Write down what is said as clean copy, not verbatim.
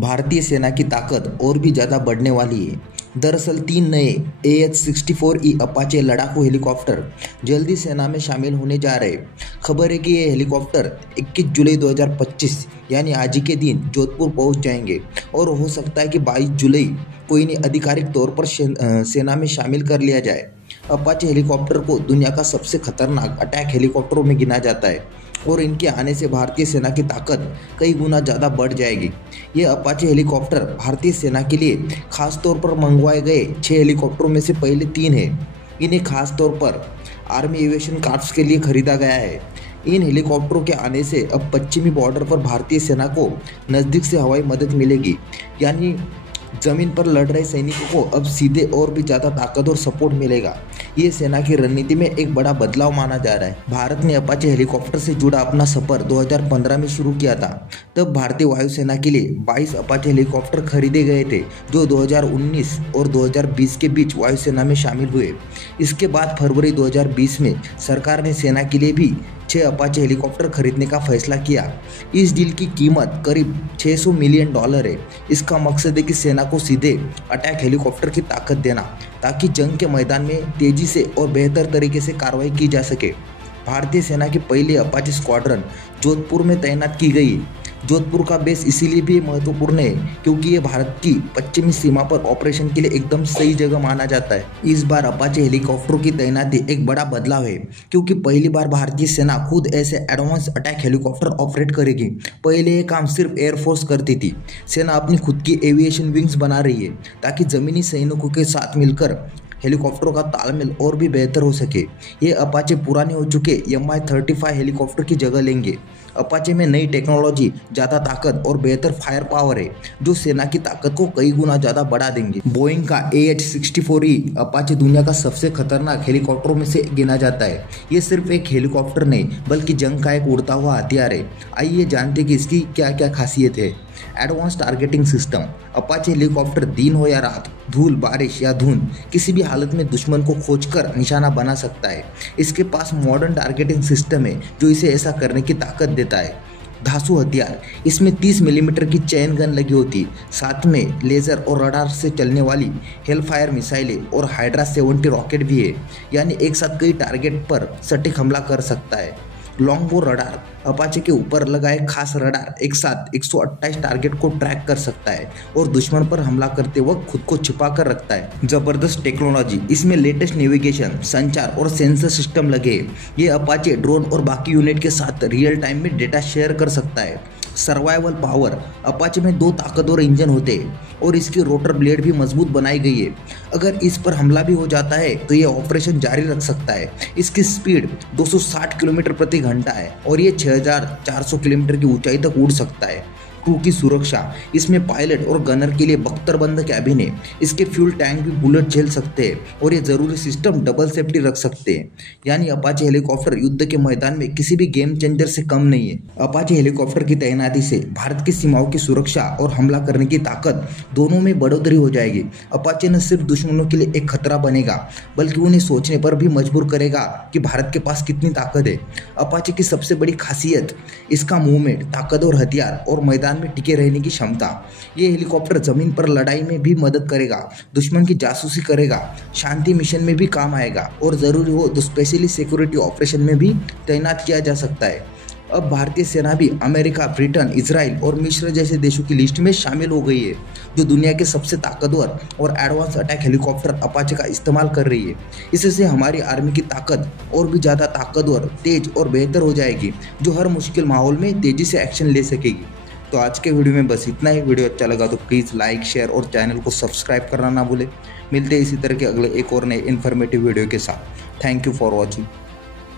भारतीय सेना की ताकत और भी ज़्यादा बढ़ने वाली है। दरअसल 3 नए AH-64E अपाचे लड़ाकू हेलीकॉप्टर जल्दी सेना में शामिल होने जा रहे। खबर है कि ये हेलीकॉप्टर 21 जुलाई 2025 यानी आज ही के दिन जोधपुर पहुंच जाएंगे और हो सकता है कि 22 जुलाई को इन्हें आधिकारिक तौर पर सेना में शामिल कर लिया जाए। अपाचे हेलीकॉप्टर को दुनिया का सबसे खतरनाक अटैक हेलीकॉप्टरों में गिना जाता है और इनके आने से भारतीय सेना की ताकत कई गुना ज़्यादा बढ़ जाएगी। ये अपाचे हेलीकॉप्टर भारतीय सेना के लिए खास तौर पर मंगवाए गए 6 हेलीकॉप्टरों में से पहले 3 हैं। इन्हें खास तौर पर आर्मी एविएशन कॉर्प्स के लिए खरीदा गया है। इन हेलीकॉप्टरों के आने से अब पश्चिमी बॉर्डर पर भारतीय सेना को नज़दीक से हवाई मदद मिलेगी, यानी जमीन पर लड़ रहे सैनिकों को अब सीधे और भी ज़्यादा ताकत और सपोर्ट मिलेगा। ये सेना की रणनीति में एक बड़ा बदलाव माना जा रहा है। भारत ने अपाचे हेलीकॉप्टर से जुड़ा अपना सफर 2015 में शुरू किया था। तब भारतीय वायुसेना के लिए 22 अपाचे हेलीकॉप्टर खरीदे गए थे, जो 2019 और 2020 के बीच वायुसेना में शामिल हुए। इसके बाद फरवरी 2020 में सरकार ने सेना के लिए भी 6 अपाचे हेलीकॉप्टर खरीदने का फैसला किया। इस डील की कीमत करीब $600 मिलियन है। इसका मकसद है कि सेना को सीधे अटैक हेलीकॉप्टर की ताकत देना, ताकि जंग के मैदान में तेजी से और बेहतर तरीके से कार्रवाई की जा सके। भारतीय सेना की पहली अपाचे स्क्वाड्रन जोधपुर में तैनात की गई। जोधपुर का बेस इसीलिए भी महत्वपूर्ण है क्योंकि ये भारत की पश्चिमी सीमा पर ऑपरेशन के लिए एकदम सही जगह माना जाता है। इस बार अपाचे हेलीकॉप्टरों की तैनाती एक बड़ा बदलाव है क्योंकि पहली बार भारतीय सेना खुद ऐसे एडवांस अटैक हेलीकॉप्टर ऑपरेट करेगी। पहले ये काम सिर्फ एयरफोर्स करती थी। सेना अपनी खुद की एविएशन विंग्स बना रही है ताकि जमीनी सैनिकों के साथ मिलकर हेलीकॉप्टरों का तालमेल और भी बेहतर हो सके। ये अपाचे पुराने हो चुके Mi-35 हेलीकॉप्टर की जगह लेंगे। अपाचे में नई टेक्नोलॉजी, ज़्यादा ताकत और बेहतर फायर पावर है, जो सेना की ताकत को कई गुना ज़्यादा बढ़ा देंगे। बोइंग का AH-64E अपाचे दुनिया का सबसे खतरनाक हेलीकॉप्टरों में से गिना जाता है। ये सिर्फ एक हेलीकॉप्टर नहीं बल्कि जंग का एक उड़ता हुआ हथियार है। आइए जानते कि इसकी क्या क्या खासियत है। Advance targeting system. Apache helicopter दिन हो या रात, धूल, बारिश या धुंध, किसी भी हालत में दुश्मन को खोजकर निशाना बना सकता है। इसके पास मॉडर्न टारगेटिंग सिस्टम है जो इसे ऐसा करने की ताकत देता है। धांसू हथियार। इसमें 30 मिलीमीटर की चैन गन लगी होती, साथ में लेजर और रडार से चलने वाली हेलफायर मिसाइलें और हाइड्रा 70 रॉकेट भी है, यानी एक साथ कई टारगेट पर सटीक हमला कर सकता है। लॉन्ग बो रडार। अपाचे के ऊपर लगा एक खास रडार एक साथ 128 टारगेट को ट्रैक कर सकता है और दुश्मन पर हमला करते वक्त खुद को छिपा कर रखता है। जबरदस्त टेक्नोलॉजी। इसमें लेटेस्ट नेविगेशन, संचार और सेंसर सिस्टम लगे। ये अपाचे ड्रोन और बाकी यूनिट के साथ रियल टाइम में डेटा शेयर कर सकता है। Survival power. अपाचे में 2 ताकतवर इंजन होते हैं और इसकी रोटर ब्लेड भी मजबूत बनाई गई है। अगर इस पर हमला भी हो जाता है तो ये ऑपरेशन जारी रख सकता है। इसकी स्पीड 260 किलोमीटर प्रति घंटा है और ये 6400 किलोमीटर की ऊंचाई तक उड़ सकता है। क्रू की सुरक्षा। इसमें पायलट और गनर के लिए बख्तरबंद कैबिन है। इसके फ्यूल टैंक भी बुलेट झेल सकते हैं और ये जरूरी सिस्टम डबल सेफ्टी रख सकते हैं, यानी अपाचे हेलीकॉप्टर युद्ध के मैदान में किसी भी गेम चेंजर से कम नहीं है। अपाचे हेलीकॉप्टर की तैनाती से भारत की सीमाओं की सुरक्षा और हमला करने की ताकत दोनों में बढ़ोतरी हो जाएगी। अपाचे न सिर्फ दुश्मनों के लिए एक खतरा बनेगा बल्कि उन्हें सोचने पर भी मजबूर करेगा कि भारत के पास कितनी ताकत है। अपाचे की सबसे बड़ी खासियत इसका मूवमेंट, ताकतवर हथियार और मैदान में टिके रहने की क्षमता। ये हेलीकॉप्टर जमीन पर लड़ाई में भी मदद करेगा, दुश्मन की जासूसी करेगा, शांति मिशन में भी काम आएगा और जरूरी हो तो स्पेशली सिक्योरिटी ऑपरेशन में भी तैनात किया जा सकता है। अब भारतीय सेना भी अमेरिका, ब्रिटेन, इजराइल और मिस्र जैसे देशों की लिस्ट में शामिल हो गई है, जो दुनिया के सबसे ताकतवर और एडवांस अटैक हेलीकॉप्टर अपाचे का इस्तेमाल कर रही है। इससे हमारी आर्मी की ताकत और भी ज़्यादा ताकतवर, तेज और बेहतर हो जाएगी, जो हर मुश्किल माहौल में तेजी से एक्शन ले सकेगी। तो आज के वीडियो में बस इतना ही। वीडियो अच्छा लगा तो प्लीज़ लाइक, शेयर और चैनल को सब्सक्राइब करना ना भूलें। मिलते हैं इसी तरह के अगले एक और नए इन्फॉर्मेटिव वीडियो के साथ। Thank you for watching.